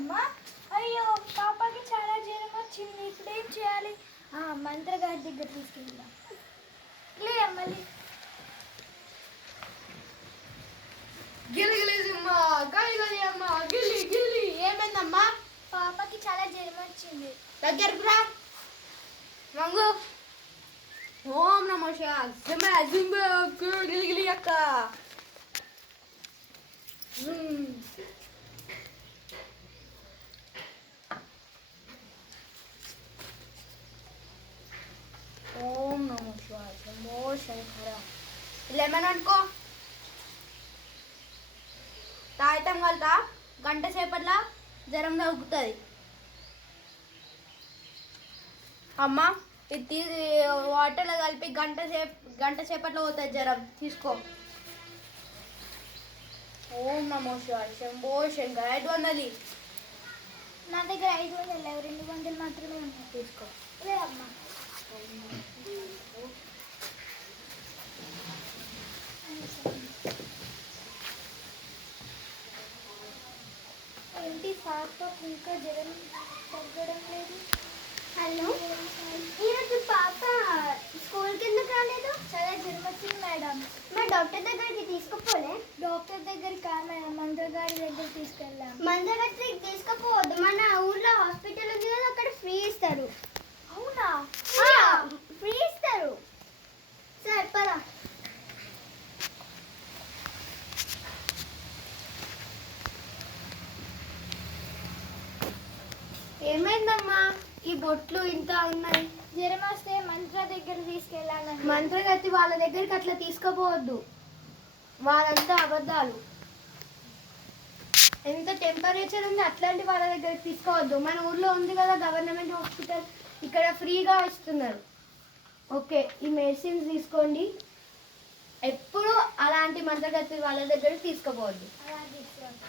ఏమైందమ్మా? అయ్యో పాపకి చాలా జ్వరం వచ్చింది, ఇప్పుడు ఏం చేయాలి? మంత్రగారి దగ్గర తీసుకెళ్దాం. లే మళ్ళీ ఏమైందమ్మా? పాపకి చాలా జ్వరం వచ్చింది. దగ్గరకు రా మంగు. ఓం నమో గిలిగిలి అక్క. ఓం నమో శివాయ శంభో శంకర. లెమన్ అనుకో తాగటం వల్ల గంట సేపట్లా జ్వరం తగ్గుతుంది. అమ్మ ఇది వాటర్లో కలిపి గంట సేపట్లో పోతుంది జ్వరం, తీసుకో. ఓం నమో శివాయ శంభో శంకర. 500. నా దగ్గర 500 లేవు, 200 మాత్రమే ఉన్నాయి, తీసుకో. లే అమ్మా. ఏంటి పాపకు ఇంకా జ్వరం తగ్గడం లేదు? హలో, ఈరోజు పాప స్కూల్కి ఎందుకు రాలేదు? చాలా జ్వరం వచ్చింది మేడం. మరి డాక్టర్ దగ్గరికి తీసుకుపోలే? డాక్టర్ దగ్గరికి కాదు మేడం, మంత్రగారి దగ్గర తీసుకెళ్ళాం. మందగట్రికి తీసుకుపోవద్దు, మన ఊర్లో హాస్పిటల్ ఉంది కదా, అక్కడ ఫ్రీ ఇస్తారు. అవునా? ఫ్రీ ఇస్తారు. సరే పదా. ఏమైందమ్మా? ఈ బొట్లు ఇంత ఉన్నాయి. జ్వరం వస్తే మంత్ర దగ్గర తీసుకెళ్ళాలని. మంత్రగతి వాళ్ళ దగ్గరికి అట్లా తీసుకుపోవద్దు, వాళ్ళంతా అబద్ధాలు. ఎంత టెంపరేచర్ ఉంది అట్లాంటి వాళ్ళ దగ్గరికి తీసుకోవద్దు. మన ఊర్లో ఉంది కదా గవర్నమెంట్ హాస్పిటల్, ఇక్కడ ఫ్రీగా ఇస్తున్నారు. ఓకే, ఈ మెడిసిన్స్ తీసుకోండి. ఎప్పుడు అలాంటి మంత్రగతి వాళ్ళ దగ్గరికి తీసుకుపోవద్దు. అలాగే సార్.